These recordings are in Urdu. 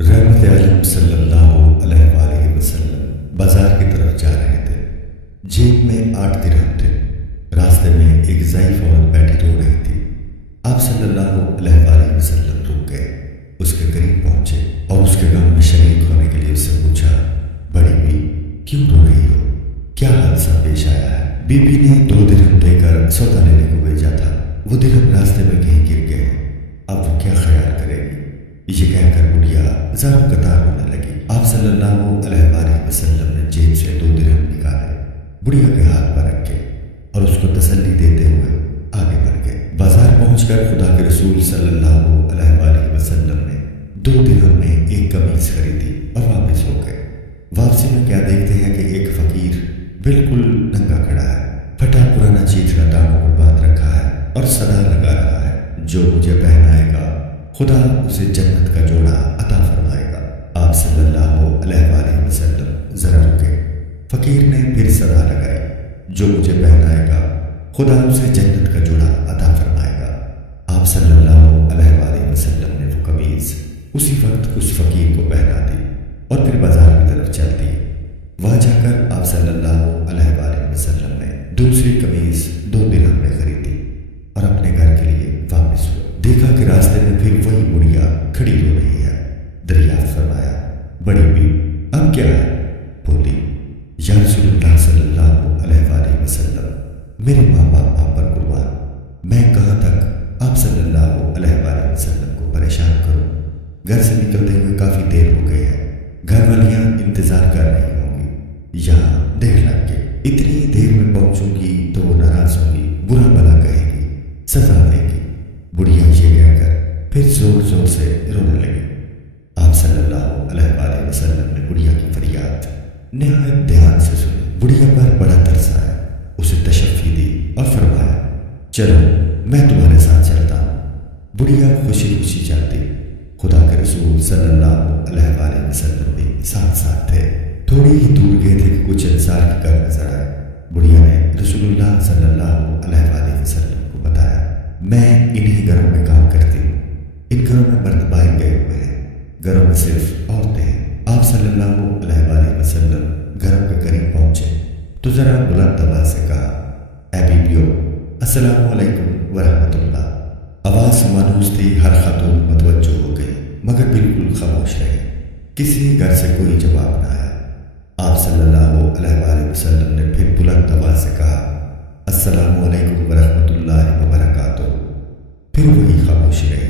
رحمت عالم صلی اللہ علیہ وآلہ وسلم بازار کی طرف جا رہے تھے۔ جیب میں 8 درہم تھے۔ راستے میں ایک ضعیف عورت بیٹھی رو رہی تھی۔ آپ صلی اللہ علیہ وآلہ وسلم رک گئے، اس کے قریب پہنچے اور اس کے غم میں شریک ہونے کے لیے اس سے پوچھا، بڑی بی کیوں رو رہی ہو؟ کیا حادثہ پیش آیا ہے؟ بی بی نے 2 درہم دے کر سودا لینے کو بھیجا تھا، وہ درہم راستے میں کہیں گر گئے، اب وہ کیا خیال کرے گی؟ یہ کہہ کر بڑھیا زاروں قطار ہونے لگی۔ آپ صلی اللہ علیہ وآلہ وسلم نے جیب سے 2 درہم نکالے، بڑھیا کے ہاتھ پر رکھے اور اس کو تسلی دیتے ہوئے آگے بڑھ گئے۔ بازار پہنچ کر خدا کے رسول صلی اللہ علیہ وآلہ وسلم نے 2 درہم میں ایک قمیص خریدی اور واپس ہو گئے۔ واپسی میں کیا دیکھتے ہیں کہ ایک فقیر بالکل ننگا کھڑا ہے، پھٹا پرانا چیتڑا ٹانگوں پر باندھ رکھا ہے اور صدا لگا رہا ہے، جو مجھے پہنائے گا خدا اسے جنت کا جوڑا عطا فرمائے گا۔ آپ صلی اللہ علیہ وآلہ وسلم ذرا رکے، فقیر نے پھر صدا لگائی، جو مجھے پہنائے گا خدا اسے جنت کا جوڑا عطا فرمائے گا۔ آپ صلی اللہ علیہ وآلہ وسلم نے وہ قمیض اسی وقت اس فقیر کو پہنا دی اور پھر بازار کی طرف چل دی۔ وہاں جا کر آپ صلی اللہ علیہ وآلہ وسلم نے دوسری قمیض 2 درہم میں خریدی اور اپنے گھر کے لیے واپس ہوئے۔ دیکھا کہ راستے میں پھر وہی بڑھیا کھڑی ہو رہی ہے۔ دریافت فرمایا، بڑی بی اب کیا ہے؟ بولی، یا رسول اللہ صلی اللہ علیہ وآلہ وسلم، میرے ماں باپ آپ پر قربان، میں کہاں تک آپ صلی اللہ علیہ وآلہ وسلم کو پریشان کروں؟ گھر سے نکلتے ہوئے کافی دیر ہو گئی ہے، گھر والیاں انتظار کر رہی ہوں گی، یہاں دیر لگ گئی، اتنی دیر میں پہنچوں گی تو وہ ناراض ہوگی، برا بھلا کہے گی، سزا دے گی۔ بڑھیا یہ کہہ کر پھر زور زور سے رونے لگی۔ آپ صلی اللہ علیہ وآلہ وسلم نے بڑھیا کی فریاد نہایت دھیان سے سنی۔ بڑھیا پر بڑا ترس آیا، اسے تشفی دی اور فرمایا، چلو میں تمہارے ساتھ چلتا ہوں۔ بڑھیا خوشی خوشی چلتی۔ خدا کے رسول صلی اللہ علیہ وآلہ وسلم بھی ساتھ ساتھ تھے۔ تھوڑی ہی دور گئے تھے کہ کچھ انصار کے گھر نظر آئے۔ بڑھیا نے رسول اللہ صلی اللہ علیہ وآلہ وسلم کو بتایا، میں انہی گھروں میں کام کرتی ہوں، ان گھروں میں مرد باہر گئے ہوئے ہیں، گھروں میں صرف عورتیں ہیں۔ آپ صلی اللہ علیہ وآلہ وسلم گھروں کے قریب پہنچے تو ذرا بلند آواز سے کہا، اے بیبیو السلام علیکم ورحمۃ اللہ۔ آواز مانوس تھی، ہر خاتون متوجہ ہو گئی مگر بالکل خاموش رہی، کسی گھر سے کوئی جواب نہ آیا۔ آپ صلی اللہ علیہ وآلہ وسلم نے پھر بلند آواز سے کہا، السلام علیکم ورحمۃ اللہ وبرکاتہ۔ پھر وہی خاموشی رہی،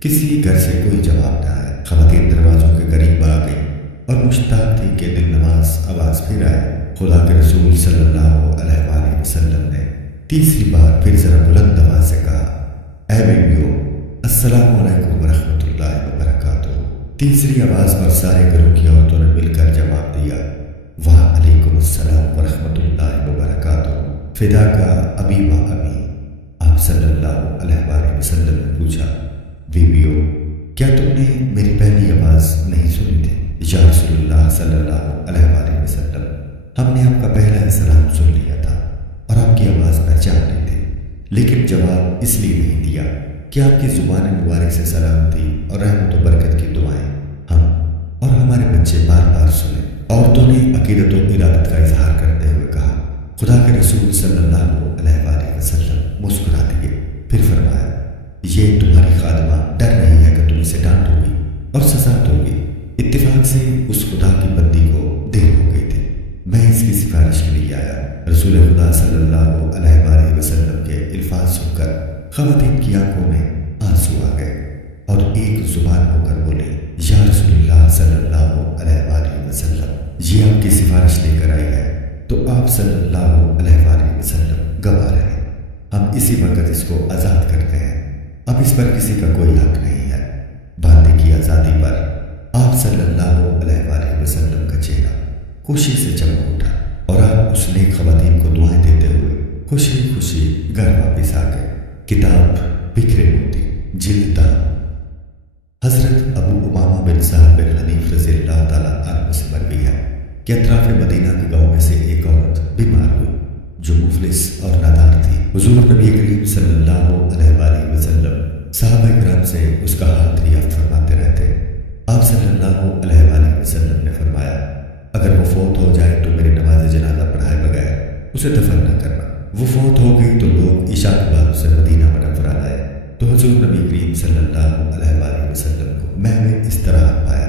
کسی گھر سے کوئی جواب نہ آیا۔ خواتین دروازوں کے قریب آ گئی اور مشتاق تھی کہ دل نواز آواز پھر آئے۔ خدا کے رسول صلی اللہ علیہ وآلہ وسلم نے تیسری بار پھر ذرا بلند آواز سے کہا، اے بیبیو السلام علیکم ورحمۃ اللہ وبرکاتہ۔ تیسری آواز پر سارے گھروں کی عورتوں نے مل کر جواب دیا، وعلیکم السلام ورحمۃ اللہ وبرکاتہ، فدا کا ابی و امی۔ آپ صلی اللہ علیہ وآلہ وسلم نے پوچھا، بیبیو کیا تم نے میری پہلی آواز نہیں سنی تھی؟ یا رسول اللہ صلی اللہ علیہ وآلہ وسلم، ہم نے آپ کا پہلا سلام سن لیا تھا اور آپ کی آواز پہچان لی تھی، لیکن جواب اس لیے نہیں دیا کہ آپ کی زبان مبارک سے سلامتی اور رحمت و برکت کی دعائیں ہم اور ہمارے بچے بار بار سنیں۔ عورتوں نے عقیدت و ارادت کا اظہار کرتے ہوئے کہا، خدا کے رسول صلی اللہ علیہ وآلہ وسلم مسکرا دیے، پھر فرمایا، یہ تمہاری خادمہ ڈر رہی ہے کہ تم اسے ڈانٹو گی اور سزا دو گی۔ اتفاق سے اس خدا کی بندی کو دیر ہو گئی تھی، میں اس کی سفارش کے لیے آیا۔ رسول خدا صلی اللہ علیہ وآلہ وسلم کے الفاظ سن کر خواتین کی آنکھوں میں آنسو آ گئے اور ایک زبان ہو کر بولے، یا رسول اللہ صلی اللہ علیہ وآلہ وسلم، یہ آپ کی سفارش لے کر آئی ہے تو آپ صلی اللہ علیہ وآلہ وسلم گواہ رہے، ہم اسی وقت اس کو آزاد کرتے ہیں، اب اس پر کسی کا کوئی حق نہیں ہے۔ باندی کی آزادی پر آپ صلی اللہ علیہ وآلہ وسلم کا چہرہ خوشی سے چمک اٹھا اور آپ اس نیک خواتین کو دعائیں دیتے ہوئے خوشی خوشی گھر واپس آ گئے۔ کتاب بکھرے موتی، جلد دان۔ حضرت ابو امامہ بن سعد بن حنیف رضی اللہ تعالیٰ عنہ سے مروی ہے کہ اطراف مدینہ کے گاؤں میں سے ایک عورت بیمار ہوئی جو مفلس اور نادار تھی۔ حضور نبی کریم صلی اللہ علیہ وآلہ وسلم صحابہ کرام سے اس کا حال دریافت فرماتے رہتے۔ آپ صلی اللہ اسے دفن نہ کرنا۔ وہ فوت ہو گئی تو لوگ عشاء کے بعد اسے مدینہ منورہ لائے تو حضور نبی کریم صلی اللہ علیہ وآلہ وسلم کو محو استراحت پایا۔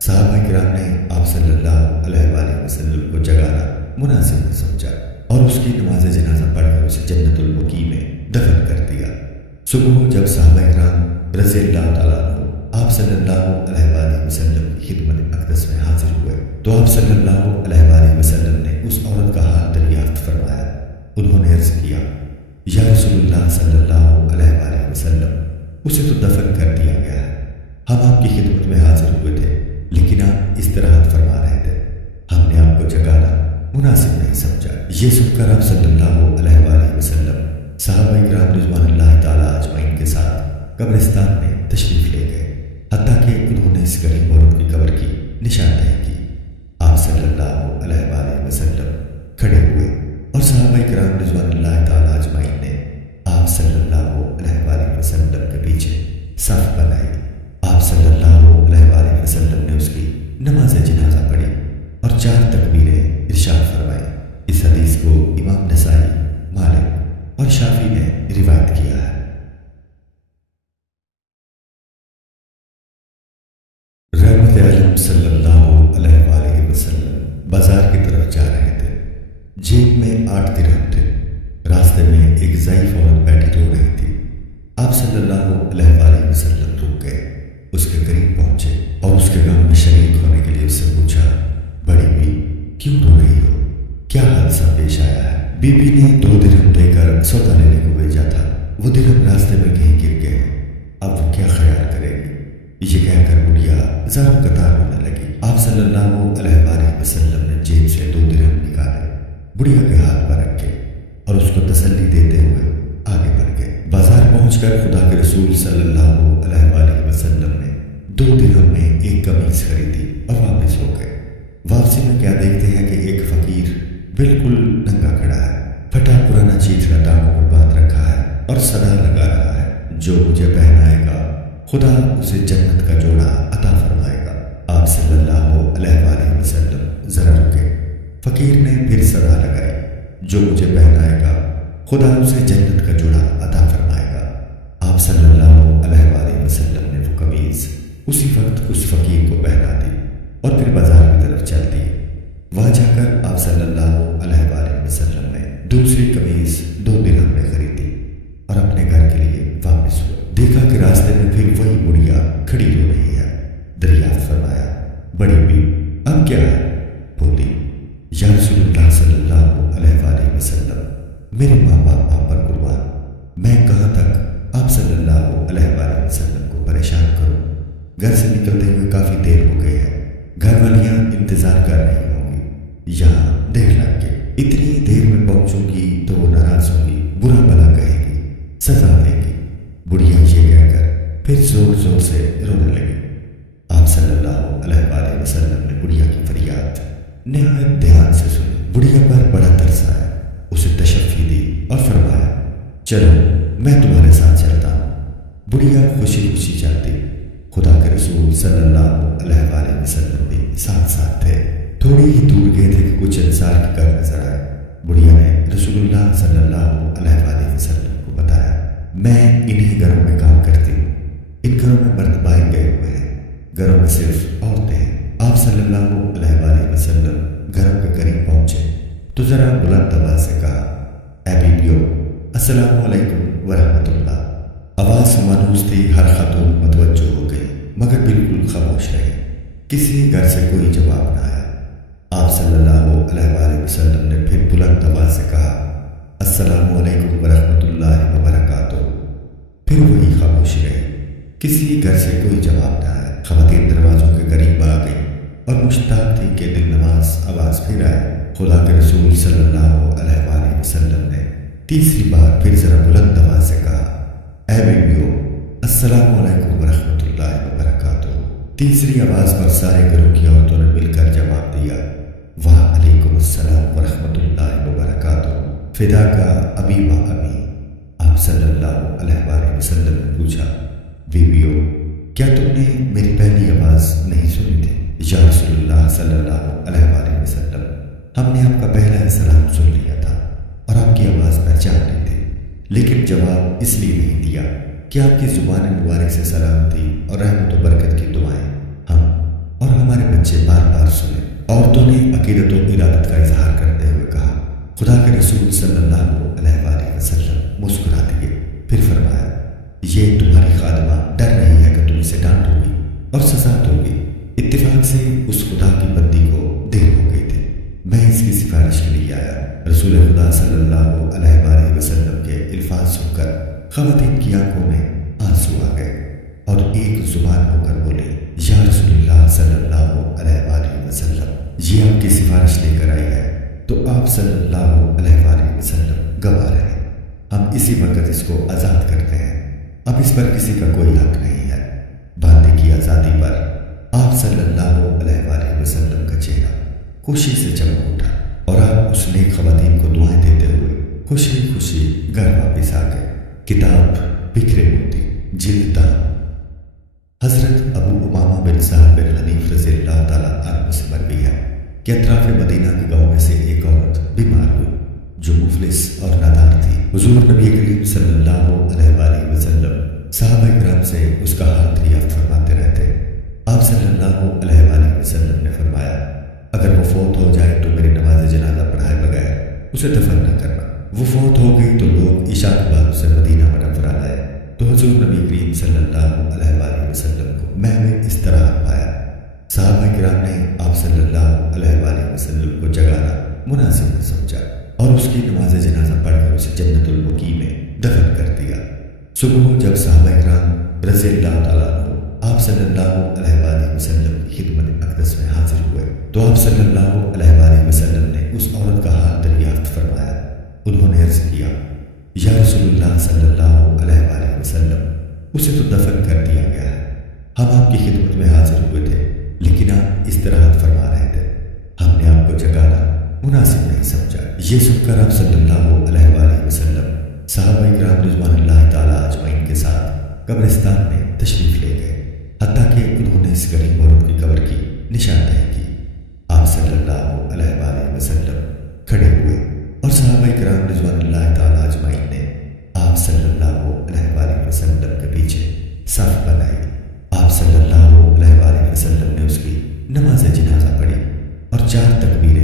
صحابہ کرام نے آپ صلی اللہ علیہ وآلہ وسلم کو جگانا مناسب نہیں سمجھا اور اس کی نماز جنازہ پڑھ کر اسے جنت البقیع میں دفن کر دیا۔ صبح جب صحابہ کرام رضی اللہ تعالیٰ عنہ آپ صلی اللہ علیہ وآلہ وسلم کی خدمت اقدس میں حاضر ہوئے تو آپ صلی اللہ علیہ وآلہ وسلم نے اس عورت کا حال دریافت فرمایا۔ انہوں نے عرض کیا، یا رسول اللہ صلی اللہ علیہ وآلہ وسلم، اسے تو دفن کر دیا گیا ہے، ہم آپ کی خدمت میں حاضر ہوئے تھے لیکن آپ استراحت فرما رہے تھے، ہم نے آپ کو جگانا مناسب نہیں سمجھا۔ یہ سن کر آپ صلی اللہ علیہ وآلہ وسلم صحابہ کرام رضوان اللہ تعالیٰ اجمعین کے ساتھ قبرستان میں تشریف لے گئے، حتیٰ کہ انہوں نے اس غریب عورت کی قبر کی نشاندہی کی۔ آپ صلی اللہ علیہ وآلہ وسلم کھڑے ہوئے اور صحابہ کرام رضوان اللہ تعالیٰ اجمعین نے آپ صلی اللہ علیہ وآلہ وسلم کے پیچھے صف بنائی۔ آپ صلی اللہ علیہ وآلہ وسلم نے اس کی نماز جنازہ پڑھی اور 4 تکبیریں ارشاد فرمائی۔ اس حدیث کو امام نسائی، مالک اور شافعی نے روایت کیا ہے۔ رحمت عالم صلی اللہ علیہ وآلہ وسلم بازار کی طرف جا رہے تھے، جیب میں 8 درہم تھے۔ راستے میں ایک ضعیف عورت بیٹھی رو رہی تھی۔ آپ صلی اللہ علیہ وآلہ وسلم رک گئے، اس کے قریب پہنچے اور اس کے غم میں شریک ہونے کے لیے اس سے پوچھا، بڑی بی کیوں رو رہی ہو، کیا حادثہ پیش آیا ہے؟ بی بی نے 2 درہم دے کر سودا لینے کو بھیجا تھا، وہ درہم راستے میں کہیں گر گئے، اب وہ کیا خیال کرے گی؟ یہ کہہ کر بڑھیا زار قطار ہونے لگی۔ آپ صلی اللہ علیہ وآلہ وسلم نے جیب سے 2 درہم نکالے، بڑھیا کے ہاتھ پر رکھے اور اس کو تسلی دیتے ہوئے آگے بڑھ گئے۔ بازار پہنچ کر خدا کے رسول صلی اللہ علیہ وآلہ وسلم نے 2 درہم میں ایک قمیص خریدی اور واپس ہو گئے۔ واپسی میں کیا دیکھتے ہیں کہ ایک فقیر بالکل ننگا کھڑا ہے، پھٹا پرانا چیتڑا ٹانگوں پر باندھ رکھا ہے اور صدا لگا رہا ہے، جو مجھے پہنائے گا خدا اسے جنت کا جوڑا عطا فرمائے گا۔ آپ صلی اللہ علیہ وآلہ وسلم ذرا رکے، فقیر نے پھر صدا لگائی، جو مجھے پہنائے گا خدا اسے جنت کا جوڑا عطا فرمائے گا۔ آپ صلی اللہ علیہ وآلہ وسلم نے وہ قمیض اسی وقت اس فقیر کو پہنا دی اور پھر بازار کی طرف چل دی۔ وہاں جا کر آپ صلی اللہ علیہ وآلہ وسلم نے دوسری قمیض 2 درہم میں خریدی اور اپنے گھر کے لیے واپس ہوئے۔ دیکھا کہ راستے میں پھر وہی بڑھیا کھڑی ہو رہی ہے۔ دریافت فرمایا، بڑی بی اب کیا ہے؟ بولی، یا رسول اللہ صلی اللہ علیہ وآلہ وسلم، میرے ماں باپ آپ پر قربان، میں کہاں تک آپ صلی اللہ علیہ وآلہ وسلم کو پریشان کروں؟ گھر سے نکلتے ہوئے کافی دیر ہو گئی ہے، گھر والیاں انتظار کر رہی ہوں گی، یہاں دیر لگ گئی، اتنی دیر میں پہنچوں گی تو وہ ناراض ہوگی، برا بھلا کہے گی، سزا دے گی۔ بڑھیا یہ کہہ کر پھر زور زور سے رونے لگی۔ آپ صلی اللہ علیہ وآلہ وسلم نے بڑھیا کی فریاد نہایت دھیان سے سنی، بڑھیا پر بڑا ترس آیا، اسے تشفی دی اور فرمایا، چلو میں تمہارے ساتھ چلتا ہوں۔ بڑھیا خوشی خوشی چلتی۔ خدا کے رسول صلی اللہ علیہ وآلہ وسلم بھی ساتھ ساتھ تھے۔ تھوڑی ہی دور گئے تھے کہ کچھ انصار کی گھر نظر آئے۔ بڑھیا نے رسول اللہ صلی اللہ علیہ وآلہ وسلم کو بتایا، میں انہی گھروں میں کام کرتی ہوں، ان گھروں میں مرد باہر گئے ہوئے ہیں، گھروں میں صرف عورتیں ہیں۔ آپ صلی اللہ علیہ وآلہ وسلم گھروں کے قریب پہنچے تو ذرا بلند آواز سے کہا، اے بیبیو، السلام علیکم ورحمۃ اللہ۔ آواز مانوس تھی، ہر خاتون متوجہ ہو گئی مگر بالکل خاموش رہی، کسی گھر سے کوئی جواب نہ آیا۔ آپ صلی اللہ علیہ وآلہ وسلم نے پھر بلند آواز سے کہا، السلام علیکم ورحمۃ اللہ وبرکاتہ۔ پھر وہی خاموشی رہی، کسی گھر سے کوئی جواب نہ آیا۔ خواتین دروازوں کے قریب آ گئی اور مشتاق تھی کہ دل نواز آواز پھر آئے۔ خدا کے رسول صلی اللہ علیہ وآلہ وسلم نے تیسری بار پھر ذرا بلند آواز سے کہا، اے بیبیو، السلام علیکم ورحمۃ اللہ وبرکاتہ۔ تیسری آواز پر سارے گھروں کی عورتوں نے مل کر جواب دیا، وعلیکم السلام ورحمۃ اللہ وبرکاتہ، فدا کا ابی و ابی۔ آپ صلی اللہ علیہ وآلہ وسلم نے پوچھا، بیبیو، کیا تم نے میری پہلی آواز نہیں سنی تھی؟ یا رسول اللہ صلی اللہ علیہ وآلہ وسلم، ہم نے آپ کا پہلا سلام سن لیا تھا۔ لیکن جواب اس لیے نہیں دیا کہ آپ کی زبان مبارک سے سلامتی اور رحمت و برکت کی دعائیں ہم اور ہمارے بچے بار بار سنیں۔ عورتوں نے عقیدت و ارادت کا اظہار کرتے ہوئے کہا، خدا کے رسول صلی اللہ علیہ وآلہ وسلم مسکرا دیے، پھر فرمایا، یہ تمہاری خادمہ ڈر رہی ہے کہ تم اسے ڈانٹو گی اور سزا دو گی۔ اتفاق سے اس خدا کی بندی کو دیر ہو گئی تھی، میں اس کی سفارش کے لیے آیا۔ رسول خدا صلی اللہ علیہ وآلہ وسلم کے الفاظ سن کر خواتین کی آنکھوں میں آنسو آ گئے اور ایک زبان ہو کر بولے، یا رسول اللہ صلی اللہ علیہ وآلہ وسلم، یہ آپ کی سفارش لے کر آئی ہے تو آپ صلی اللہ علیہ وآلہ وسلم گواہ رہے، ہم اسی وقت اس کو آزاد کرتے ہیں، اب اس پر کسی کا کوئی حق نہیں ہے۔ باندے کی آزادی پر آپ صلی اللہ علیہ وآلہ وسلم کا چہرہ خوشی سے چمک اٹھا اور آپ اس نیک خواتین کو دعائیں دیتے ہوئے خوشی خوشی گھر واپس آ گئے۔ کتاب بکھرے موتی، جلد دام۔ حضرت ابو امامہ بن سہل بن حنیف رضی اللہ تعالیٰ عنہ سے مروی ہے کہ اطراف مدینہ کے گاؤں میں سے ایک عورت بیمار ہوئی جو مفلس اور نادار تھی۔ حضور نبی کریم صلی اللہ علیہ وآلہ وسلم صحابہ کرام سے اس کا حال دریافت فرماتے رہتے۔ آپ صلی اللہ علیہ وآلہ وسلم نے فرمایا، اگر وہ فوت ہو جائے تو میری نماز جنازہ پڑھائے بغیر اسے دفن نہ کرنا۔ وہ فوت ہو گئی تو لوگ عشاء کے بعد اسے مدینہ منورہ لائے تو حضور نبی کریم صلی اللہ علیہ وآلہ وسلم کو محو استراحت پایا۔ صحابہ کرام نے آپ صلی اللہ علیہ وآلہ وسلم کو جگانا مناسب نہ سمجھا اور اس کی نماز جنازہ پڑھ کر اسے جنت البقیع میں دفن کر دیا۔ صبح جب صحابہ کرام رضی اللہ تعالیٰ عنہ آپ صلی اللہ علیہ وآلہ وسلم کی خدمت اقدس میں حاضر ہوئے تو آپ صلی اللہ علیہ وآلہ وسلم نے اس عورت کا حال دریافت فرمایا۔ انہوں نے عرض کیا، یا رسول اللہ صلی اللہ علیہ وآلہ وسلم، اسے تو دفن کر دیا گیا ہے، ہم آپ کی خدمت میں حاضر ہوئے تھے لیکن آپ استراحت فرما رہے تھے، ہم نے آپ کو جگانا مناسب نہیں سمجھا۔ یہ سن کر آپ صلی اللہ علیہ وآلہ وسلم صحابہ کرام رضوان اللہ تعالیٰ اجمعین کے ساتھ قبرستان میں تشریف لے گئے، حتیٰ کہ انہوں نے اس غریب عورت کی قبر کی نشاندہی کی۔ آپ صلی اللہ علیہ وآلہ وسلم کھڑے ہوئے اور صحابہ کرام رضوان اللہ تعالیٰ اجمعین نے آپ صلی اللہ علیہ وآلہ وسلم کے پیچھے صف بنائی۔ آپ صلی اللہ علیہ وآلہ وسلم نے اس کی نماز جنازہ پڑھی اور 4 تکبیریں